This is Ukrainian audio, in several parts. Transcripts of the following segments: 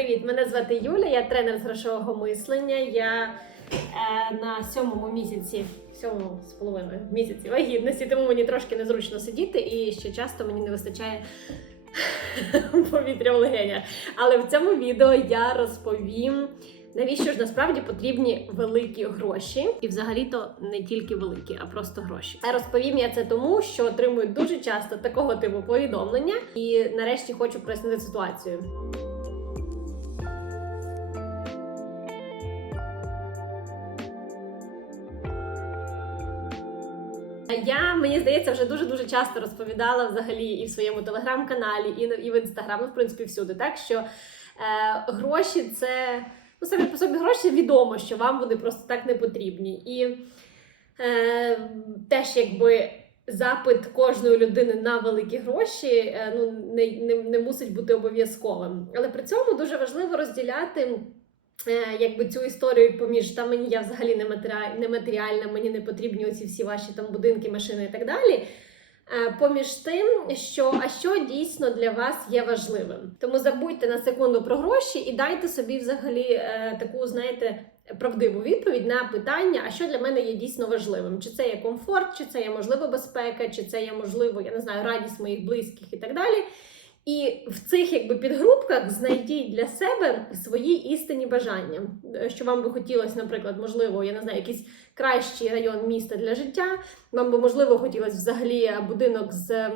Привіт! Мене звати Юля, я тренер з грошового мислення. Я е, на сьомому місяці, сьомому з половиною місяці вагітності, тому мені трошки незручно сидіти і ще часто мені не вистачає повітря в легенях. Але в цьому відео я розповім. Навіщо ж насправді потрібні великі гроші, і взагалі-то не тільки великі, а просто гроші. А розповім я це тому, що отримую дуже часто такого типу повідомлення, і нарешті хочу прояснити ситуацію. Я мені здається вже дуже дуже часто розповідала взагалі і в своєму телеграм-каналі, і, і в інстаграм, ну, в принципі, всюди, так що е, гроші це ну самі по собі гроші відомо, що вам вони просто так не потрібні. І е, теж якби. Запит кожної людини на великі гроші е, ну не, не, не мусить бути обов'язковим. Але при цьому дуже важливо розділяти якби цю історію поміж та мені я взагалі не матеріаль, не матеріальна, мені не потрібні оці всі ваші там будинки, машини і так далі. е, Поміж тим, що а що дійсно для вас є важливим. Тому забудьте на секунду про гроші і дайте собі взагалі е, таку, знаєте, правдиву відповідь на питання, а що для мене є дійсно важливим? Чи це є комфорт, чи це є можливо безпека, чи це є можливо, я не знаю, радість моїх близьких і так далі. І в цих якби підгрупках знайдіть для себе свої істинні бажання, Е, що вам би хотілося, наприклад, можливо, я не знаю, якийсь кращий район міста для життя. Вам би можливо хотілося взагалі е, будинок з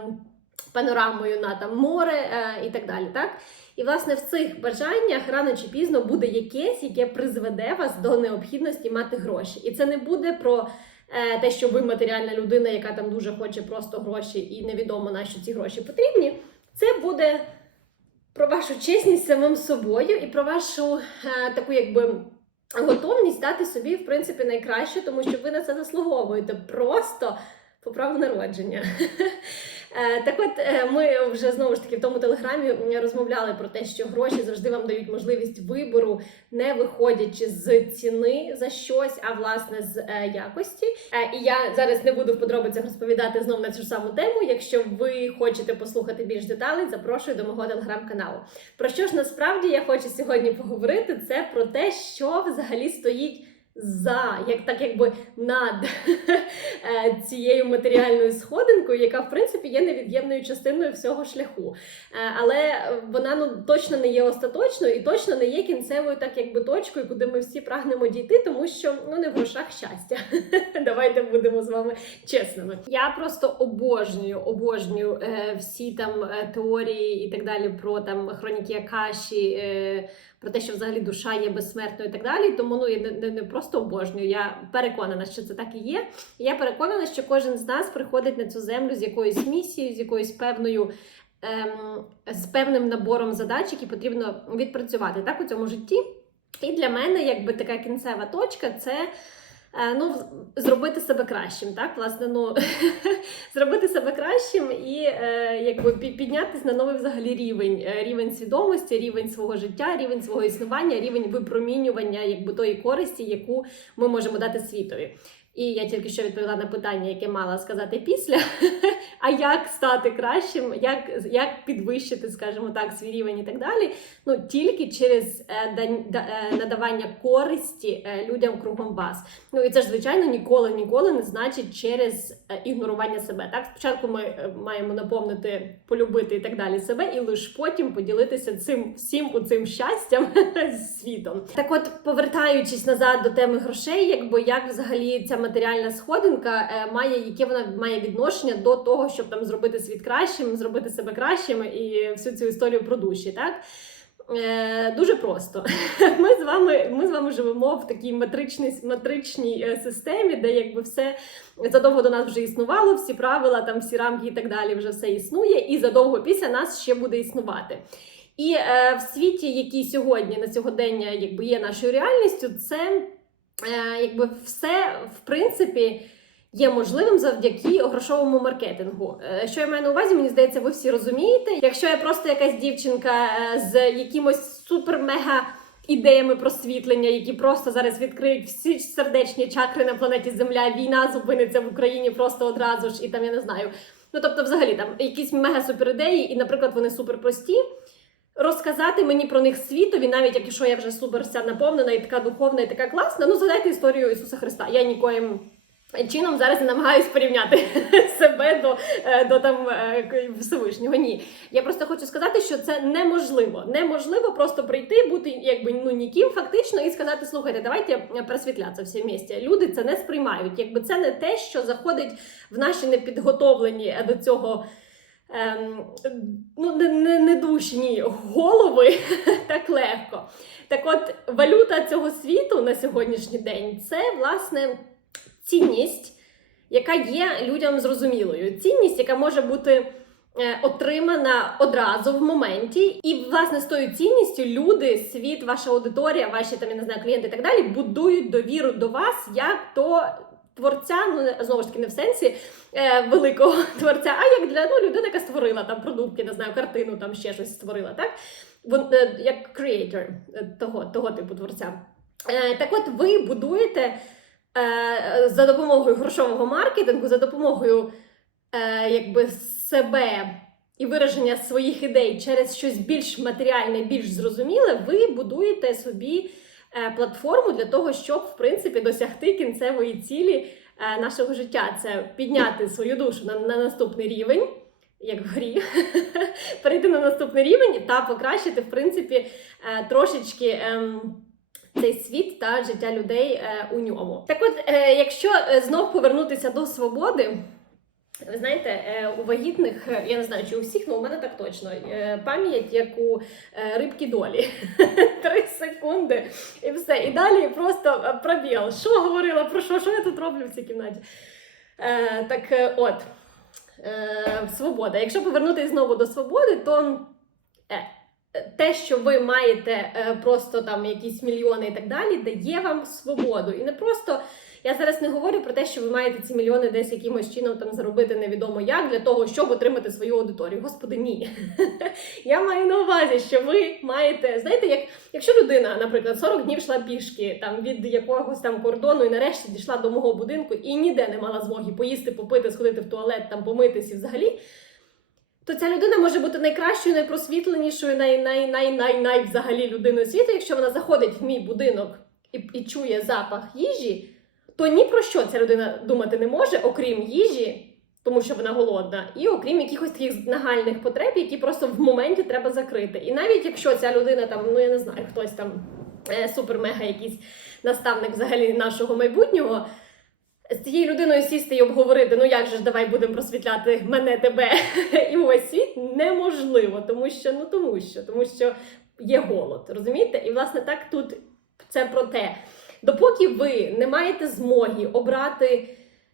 панорамою на там море е, і так далі. Так і власне в цих бажаннях рано чи пізно буде якесь, яке призведе вас до необхідності мати гроші, і це не буде про. е, Те, що ви матеріальна людина, яка там дуже хоче просто гроші, і невідомо на що ці гроші потрібні, це буде про вашу чесність самим собою і про вашу е, таку, якби. Готовність дати собі, в принципі, найкраще, тому що ви на це заслуговуєте просто по праву народження. Е, Так от е, ми вже знову ж таки в тому телеграмі розмовляли про те, що гроші завжди вам дають можливість вибору, не виходячи з ціни за щось, а власне з е, якості. І я зараз не буду в подробицях розповідати знов на цю ж саму тему. Якщо ви хочете послухати більш деталей, запрошую до мого телеграм-каналу. Про що ж насправді я хочу сьогодні поговорити? Це про те, що взагалі стоїть. За як так, якби над е, цією матеріальною сходинкою, яка в принципі є невід'ємною частиною всього шляху. Е, Але вона ну точно не є остаточною і точно не є кінцевою, так якби точкою, куди ми всі прагнемо дійти, тому що ну не в грошах щастя. Давайте будемо з вами чесними. Я просто обожнюю, обожнюю е, всі там теорії і так далі про там хроніки Акаші. Про те, що взагалі душа є безсмертною і так далі. Тому ну я не, не, не просто обожнюю, я переконана, що це так і є. Я переконана, що кожен з нас приходить на цю землю з якоюсь місією, з якоюсь певною. Ем, з певним набором задач, які потрібно відпрацювати так у цьому житті. І для мене, якби така кінцева точка, це ну, зробити себе кращим. Так, власне, ну зробити себе кращим і е, якби пі- піднятися на новий взагалі рівень, Е, рівень свідомості, рівень свого життя, рівень свого існування, рівень випромінювання якби тої користі, яку ми можемо дати світові. І я тільки що відповіла на питання, яке мала сказати після. А як стати кращим, як, як підвищити, скажімо так, свій рівень і так далі. Ну тільки через е, е, надавання користі е, людям кругом вас. Ну і це ж звичайно ніколи ніколи не значить через ігнорування себе. Так, спочатку ми маємо наповнити, полюбити і так далі себе, і лише потім поділитися цим всім у цим щастям з світом. Так, от, повертаючись назад до теми грошей, якби як взагалі ця матеріальна сходинка е, має, яке вона має відношення до того, щоб там зробити світ кращим, зробити себе кращим і всю цю історію про душі, так. Е, дуже просто. Ми з вами, ми з вами живемо в такій матричній, матричній е, системі, де якби все задовго до нас вже існувало, всі правила, там всі рамки і так далі вже все існує, і задовго після нас ще буде існувати. І е, в світі, який сьогодні на сьогодення якби є нашою реальністю, це якби все в принципі. Є можливим завдяки грошовому маркетингу. Е, Що я маю на увазі, мені здається, ви всі розумієте. Якщо я просто якась дівчинка е, з якимось супер-мега ідеями просвітлення, які просто зараз відкриють всі сердечні чакри на планеті Земля, війна зупиниться в Україні просто одразу ж, і там я не знаю. Ну тобто, взагалі там якісь мега супер ідеї, і, наприклад, вони супер прості. Розказати мені про них світові, навіть якщо я вже супер вся наповнена і така духовна, і така класна. Ну, згадайте історію Ісуса Христа. Я нікоїм чином зараз не намагаюсь порівняти себе до, е, до там е, Всевишнього. Ні. Я просто хочу сказати, що це неможливо. Неможливо просто прийти, бути якби ну ніким фактично і сказати: слухайте, давайте просвітлятися всі вместе. Люди це не сприймають. Якби це не те, що заходить в наші непідготовлені е, до цього. Ем, ну, не, не, душні голови так легко. Так от, валюта цього світу на сьогоднішній день це власне цінність, яка є людям зрозумілою. Цінність, яка може бути е, отримана одразу в моменті, і власне з тою цінністю люди, світ, ваша аудиторія, ваші там я не знаю, клієнти і так далі будують довіру до вас як до творця, ну знову ж таки, не в сенсі е, великого творця, а як для ну, людини, яка створила там продукт, не знаю, картину, там ще щось створила, так? Вон, е, як creator е, того, того типу творця. Е, так от ви будуєте е, за допомогою грошового маркетингу, за допомогою е, якби себе і вираження своїх ідей через щось більш матеріальне, більш зрозуміле, ви будуєте собі платформу для того, щоб в принципі досягти кінцевої цілі е, нашого життя. Це підняти свою душу на, на наступний рівень. Як в грі, перейти на наступний рівень та покращити, в принципі, е, трошечки ем, цей світ та життя людей е, у ньому. Так от, е, якщо е, знов повернутися до свободи, ви знаєте, е, у вагітних, е, я не знаю, чи у всіх, але у мене так точно, е, пам'ять, як у рибки долі. Три секунди і все. І далі просто пробіл. Що говорила, про що, що я тут роблю в цій кімнаті? Так от, свобода. Якщо повернутися знову до свободи, то те, що ви маєте просто там якісь мільйони і так далі, дає вам свободу. І не просто я зараз не говорю про те, що ви маєте ці мільйони десь якимось чином там заробити невідомо як для того, щоб отримати свою аудиторію. Господи, ні. Я маю на увазі, що ви маєте, знаєте, як якщо людина, наприклад, 40 днів йшла пішки там від якогось там кордону і нарешті дійшла до мого будинку і ніде не мала змоги поїсти, попити, сходити в туалет, там помитись і взагалі. То ця людина може бути найкращою, найпросвітленішою, най, най, най, най, най взагалі людиною світу, якщо вона заходить в мій будинок і, і чує запах їжі, то ні про що ця людина думати не може, окрім їжі, тому що вона голодна, і окрім якихось таких нагальних потреб, які просто в моменті треба закрити. І навіть якщо ця людина там, ну я не знаю, хтось там е, супер-мега якийсь наставник взагалі нашого майбутнього. З цією людиною сісти і обговорити, ну як же ж давай будемо просвітляти мене, тебе і увесь світ неможливо, тому що ну тому що, тому що є голод, розумієте? І власне так тут це про те. Допоки ви не маєте змоги обрати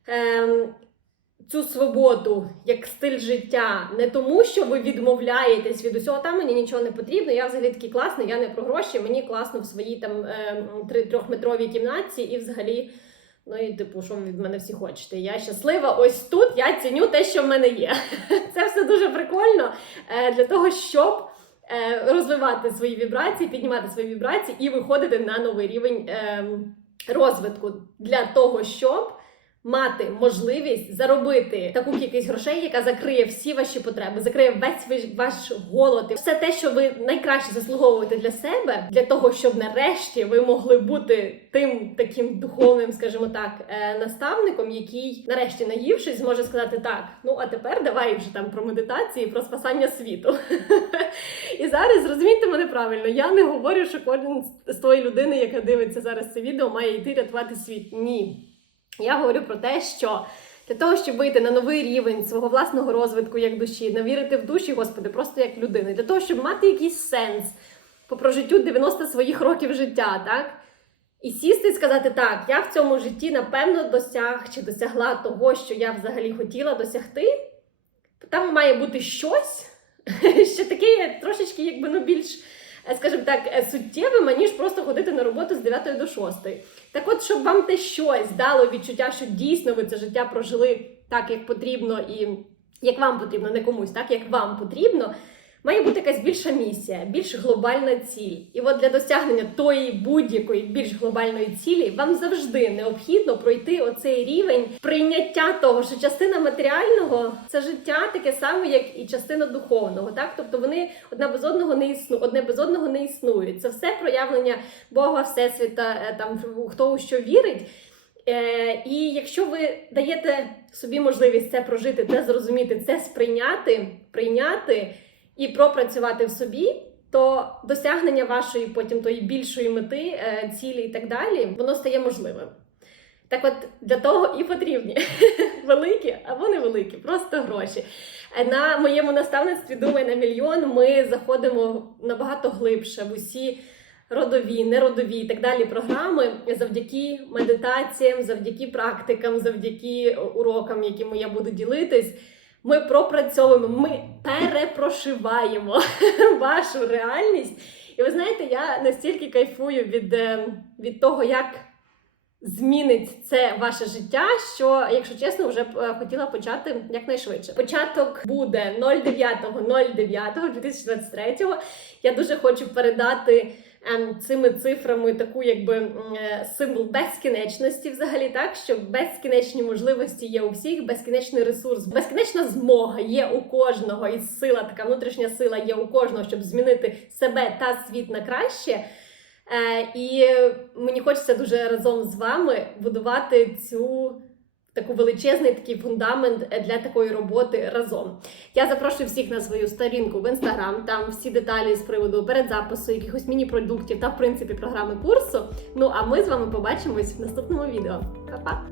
ем, цю свободу як стиль життя, не тому, що ви відмовляєтесь від усього, там мені нічого не потрібно, я взагалі такий класний, я не про гроші, мені класно в своїй там три- трьохметровій кімнаті і взагалі. Ну і типу, що ви від мене всі хочете? Я щаслива, ось тут я ціню те, що в мене є. Це все дуже прикольно е, для того, щоб е, розвивати свої вібрації, піднімати свої вібрації і виходити на новий рівень ем, розвитку для того, щоб мати можливість заробити таку кількість грошей, яка закриє всі ваші потреби, закриє весь ваш- голод, все те, що ви найкраще заслуговуєте для себе, для того, щоб нарешті ви могли бути тим таким духовним, скажімо так, е, наставником, який нарешті наївшись, зможе сказати так: ну а тепер давай вже там про медитації, про спасання світу. І зараз зрозумійте мене правильно, я не говорю, що кожен з тої людини, яка дивиться зараз це відео, має йти рятувати світ. Ні. Я говорю про те, що для того, щоб вийти на новий рівень свого власного розвитку як душі, навірити в душі, Господи, просто як людини, для того, щоб мати якийсь сенс по прожиттю 90 своїх років життя, так? І сісти і сказати, так, я в цьому житті напевно досяг чи досягла того, що я взагалі хотіла досягти. Там має бути щось, що таке трошечки, якби ну більш, скажімо так, суттєвими, суттєвим, аніж просто ходити на роботу з 9 до 6. Так от, щоб вам те щось дало відчуття, що дійсно ви це життя прожили так, як потрібно, і як вам потрібно, не комусь, так як вам потрібно. Має бути якась більша місія, більш глобальна ціль. І от для досягнення тої будь-якої більш глобальної цілі вам завжди необхідно пройти оцей рівень прийняття того, що частина матеріального це життя таке саме, як і частина духовного. Так, тобто вони одна без одного не існу, одне без одного не існують. Це все проявлення Бога, Всесвіта, е, там хто у що вірить. Е, і якщо ви даєте собі можливість це прожити, це зрозуміти, це сприйняти, прийняти і пропрацювати в собі, то досягнення вашої потім тої більшої мети, е, цілі і так далі, воно стає можливим. Так от для того і потрібні великі або невеликі, просто гроші. Е, На моєму наставництві Думай на мільйон ми заходимо набагато глибше в усі родові, неродові і так далі програми завдяки медитаціям, завдяки практикам, завдяки урокам, якими я буду ділитись. Ми пропрацьовуємо, ми перепрошиваємо вашу реальність. І ви знаєте, я настільки кайфую від, е, від того, як змінить це ваше життя, що, якщо чесно, вже е, хотіла почати якнайшвидше. Початок буде 09.09.2023. Я дуже хочу передати цими цифрами таку, якби е, символ безкінечності, взагалі так, що безкінечні можливості є у всіх, безкінечний ресурс, безкінечна змога є у кожного, і сила, така внутрішня сила є у кожного, щоб змінити себе та світ на краще. Е, і мені хочеться дуже разом з вами будувати цю таку величезний такий фундамент е, для такої роботи разом. Я запрошую всіх на свою сторінку в інстаграм. Там всі деталі з приводу передзапису, якихось міні-продуктів та в принципі програми курсу. Ну а ми з вами побачимось в наступному відео. Па-па!